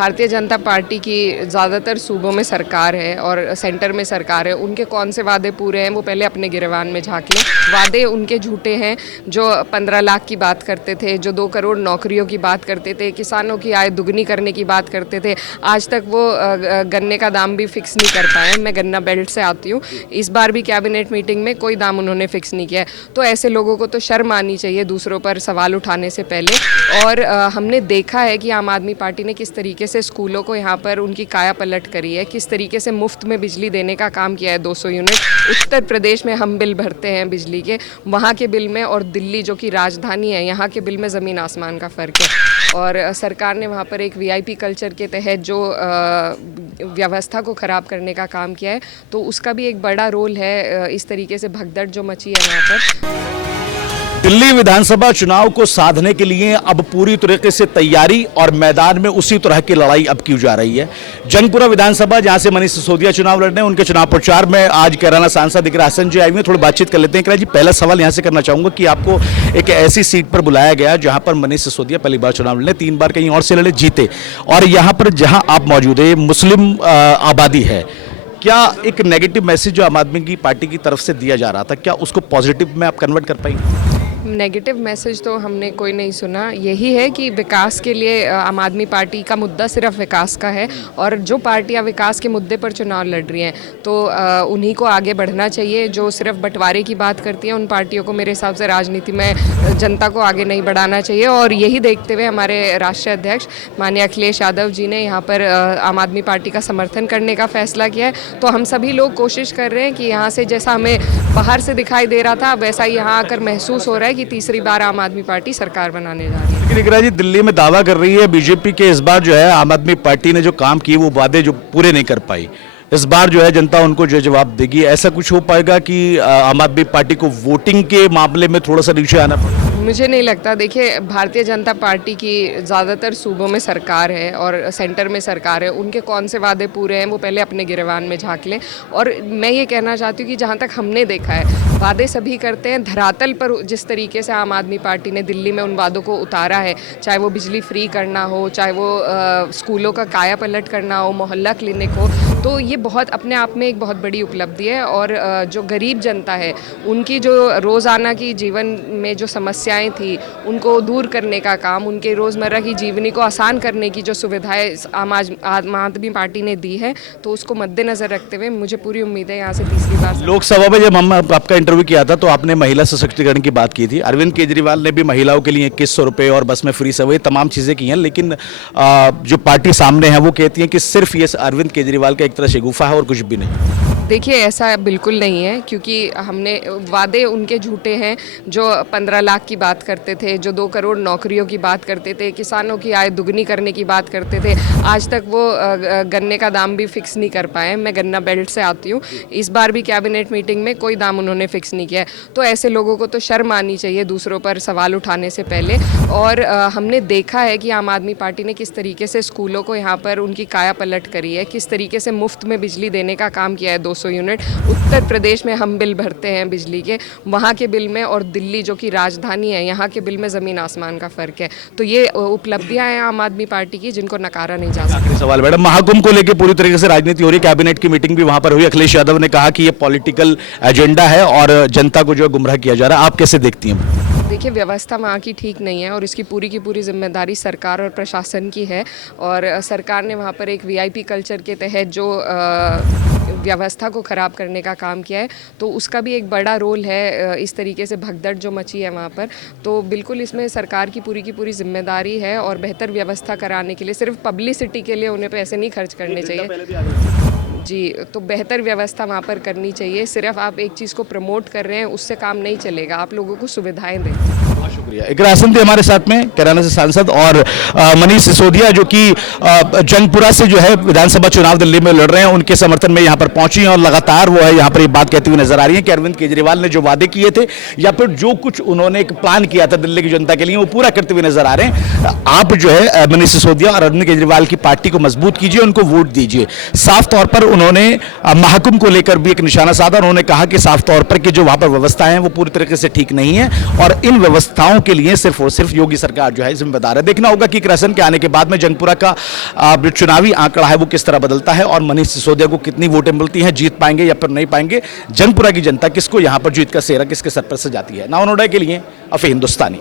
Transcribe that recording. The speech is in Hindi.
भारतीय जनता पार्टी की ज़्यादातर सूबों में सरकार है और सेंटर में सरकार है, उनके कौन से वादे पूरे हैं वो पहले अपने गिरबान में झांक लें। वादे उनके झूठे हैं, जो 15 लाख की बात करते थे, जो 2 करोड़ नौकरियों की बात करते थे, किसानों की आय दुगनी करने की बात करते थे, आज तक वो गन्ने का दाम भी फिक्स नहीं कर पाए। मैं गन्ना बेल्ट से आती हूँ, इस बार भी कैबिनेट मीटिंग में कोई दाम उन्होंने फिक्स नहीं किया है। तो ऐसे लोगों को तो शर्म आनी चाहिए दूसरों पर सवाल उठाने से पहले। और हमने देखा है कि आम आदमी पार्टी ने किस तरीके से स्कूलों को यहाँ पर उनकी काया पलट करी है, किस तरीके से मुफ्त में बिजली देने का काम किया है 200 यूनिट। उत्तर प्रदेश में हम बिल भरते हैं बिजली के, वहाँ के बिल में और दिल्ली जो कि राजधानी है यहाँ के बिल में ज़मीन आसमान का फ़र्क है। और सरकार ने वहाँ पर एक वीआईपी कल्चर के तहत जो व्यवस्था को ख़राब करने का काम किया है, तो उसका भी एक बड़ा रोल है। इस तरीके से भगदड़ जो मची है वहाँ पर। दिल्ली विधानसभा चुनाव को साधने के लिए अब पूरी तरीके से तैयारी और मैदान में उसी तरह की लड़ाई अब की जा रही है। जंगपुरा विधानसभा जहां से मनीष सिसोदिया चुनाव लड़ रहे हैं, उनके चुनाव प्रचार में आज कैराना सांसद इकरा हसन जी आई हुई हैं। थोड़ी बातचीत कर लेते हैं। इकरा जी, पहला सवाल यहां से करना चाहूंगा कि आपको एक ऐसी सीट पर बुलाया गया जहां पर मनीष सिसोदिया पहली बार चुनाव लड़े, 3 बार कहीं और से लड़े, जीते, और यहाँ पर जहाँ आप मौजूद है मुस्लिम आबादी है, क्या एक नेगेटिव मैसेज जो आम आदमी की पार्टी की तरफ से दिया जा रहा था, क्या उसको पॉजिटिव में आप कन्वर्ट कर पाएंगे? नेगेटिव मैसेज तो हमने कोई नहीं सुना। यही है कि विकास के लिए आम आदमी पार्टी का मुद्दा सिर्फ विकास का है, और जो पार्टियां विकास के मुद्दे पर चुनाव लड़ रही हैं तो उन्हीं को आगे बढ़ना चाहिए। जो सिर्फ बंटवारे की बात करती हैं उन पार्टियों को मेरे हिसाब से राजनीति में जनता को आगे नहीं बढ़ाना चाहिए। और यही देखते हुए हमारे राष्ट्रीय अध्यक्ष माननीय अखिलेश यादव जी ने यहाँ पर आम आदमी पार्टी का समर्थन करने का फैसला किया है। तो हम सभी लोग कोशिश कर रहे हैं कि यहाँ से जैसा हमें बाहर से दिखाई दे रहा था वैसा ही यहाँ आकर महसूस हो रहा है कि तीसरी बार आम आदमी पार्टी सरकार बनाने जा रही है। लेकिन इकरा जी, दिल्ली में दावा कर रही है बीजेपी के इस बार जो है आम आदमी पार्टी ने जो काम किए वो वादे जो पूरे नहीं कर पाई, इस बार जो है जनता उनको जो जवाब देगी। ऐसा कुछ हो पाएगा कि आम आदमी पार्टी को वोटिंग के मामले में थोड़ा सा नीचे आना पड़े? मुझे नहीं लगता। देखिए, भारतीय जनता पार्टी की ज़्यादातर सूबों में सरकार है और सेंटर में सरकार है, उनके कौन से वादे पूरे हैं वो पहले अपने गिरबान में झांक लें। और मैं ये कहना चाहती हूँ कि जहाँ तक हमने देखा है वादे सभी करते हैं, धरातल पर जिस तरीके से आम आदमी पार्टी ने दिल्ली में उन वादों को उतारा है, चाहे वो बिजली फ्री करना हो, चाहे वो स्कूलों का काया पलट करना हो, मोहल्ला क्लिनिक हो, तो ये बहुत अपने आप में एक बहुत बड़ी उपलब्धि है। और जो गरीब जनता है उनकी जो रोज़ाना की जीवन में जो समस्याएं थी उनको दूर करने का काम, उनके रोज़मर्रा की जीवनी को आसान करने की जो सुविधाएं आम आदमी पार्टी ने दी है, तो उसको मद्देनज़र रखते हुए मुझे पूरी उम्मीद है यहाँ से तीसरी बार। लोकसभा में जब हम आपका इंटरव्यू किया था तो आपने महिला सशक्तिकरण की बात की थी। अरविंद केजरीवाल ने भी महिलाओं के लिए 2100 रुपये और बस में फ्री सवारी तमाम चीज़ें की हैं, लेकिन जो पार्टी सामने है वो कहती है कि सिर्फ ये अरविंद केजरीवाल का एक तरह शगुफा है और कुछ भी नहीं। देखिए, ऐसा बिल्कुल नहीं है, क्योंकि हमने वादे उनके झूठे हैं जो 15 लाख की बात करते थे, जो 2 करोड़ नौकरियों की बात करते थे, किसानों की आय दुगनी करने की बात करते थे, आज तक वो गन्ने का दाम भी फिक्स नहीं कर पाए। मैं गन्ना बेल्ट से आती हूँ, इस बार भी कैबिनेट मीटिंग में कोई दाम उन्होंने फिक्स नहीं किया है। तो ऐसे लोगों को तो शर्म आनी चाहिए दूसरों पर सवाल उठाने से पहले। और हमने देखा है कि आम आदमी पार्टी ने किस तरीके से स्कूलों को यहाँ पर उनकी काया पलट करी है, किस तरीके से मुफ्त में बिजली देने का काम किया है 200 यूनिट। उत्तर प्रदेश में हम बिल भरते हैं बिजली के, वहाँ के बिल में और दिल्ली जो कि राजधानी है यहाँ के बिल में ज़मीन आसमान का फ़र्क है। तो ये उपलब्धियाँ हैं आम आदमी पार्टी की जिनको नकारा नहीं जा सकता। सवाल मैडम, महाकुंभ को लेकर पूरी तरीके से राजनीति हो रही, कैबिनेट की मीटिंग भी वहाँ पर हुई। अखिलेश यादव ने कहा कि ये पॉलिटिकल एजेंडा है और जनता को जो है गुमराह किया जा रहा है, आप कैसे देखती हैं? देखिए, व्यवस्था वहाँ की ठीक नहीं है और इसकी पूरी की पूरी जिम्मेदारी सरकार और प्रशासन की है। और सरकार ने वहाँ पर एक वीआईपी कल्चर के तहत जो व्यवस्था को ख़राब करने का काम किया है, तो उसका भी एक बड़ा रोल है। इस तरीके से भगदड़ जो मची है वहाँ पर, तो बिल्कुल इसमें सरकार की पूरी जिम्मेदारी है। और बेहतर व्यवस्था कराने के लिए सिर्फ पब्लिसिटी के लिए उन्हें पैसे नहीं खर्च करने चाहिए जी, तो बेहतर व्यवस्था वहाँ पर करनी चाहिए। सिर्फ आप एक चीज़ को प्रमोट कर रहे हैं उससे काम नहीं चलेगा, आप लोगों को सुविधाएं दें। बहुत शुक्रिया। इकरा हसन थे हमारे साथ में, कैराना से सांसद, और मनीष सिसोदिया जो कि जंगपुरा से जो है विधानसभा चुनाव दिल्ली में लड़ रहे हैं, उनके समर्थन में यहाँ पर पहुंची हैं और लगातार वो है यहाँ पर ये बात कहती हुई नजर आ रही है कि अरविंद केजरीवाल ने जो वादे किए थे या फिर जो कुछ उन्होंने एक प्लान किया था दिल्ली की जनता के लिए वो पूरा करते हुए नजर आ रहे हैं। आप जो है मनीष सिसोदिया और अरविंद केजरीवाल की पार्टी को मजबूत कीजिए, उनको वोट दीजिए। साफ तौर पर उन्होंने महाकुंभ को लेकर भी एक निशाना साधा। उन्होंने कहा कि साफ तौर पर कि जो वहां पर व्यवस्थाएं हैं वो पूरी तरीके से ठीक नहीं है और इन व्यवस्थाओं चुनावों के लिए सिर्फ और सिर्फ योगी सरकार जो है जिम्मेदार है। देखना होगा कि कृष्ण के आने के बाद में जंगपुरा का जो चुनावी आंकड़ा है वो किस तरह बदलता है और मनीष सिसोदिया को कितनी वोटें मिलती हैं, जीत पाएंगे या फिर नहीं पाएंगे। जंगपुरा की जनता किसको यहां पर जीत का सेहरा किसके सर पर सजाती है। नाउ नोएडा के लिए अफे हिंदुस्तानी।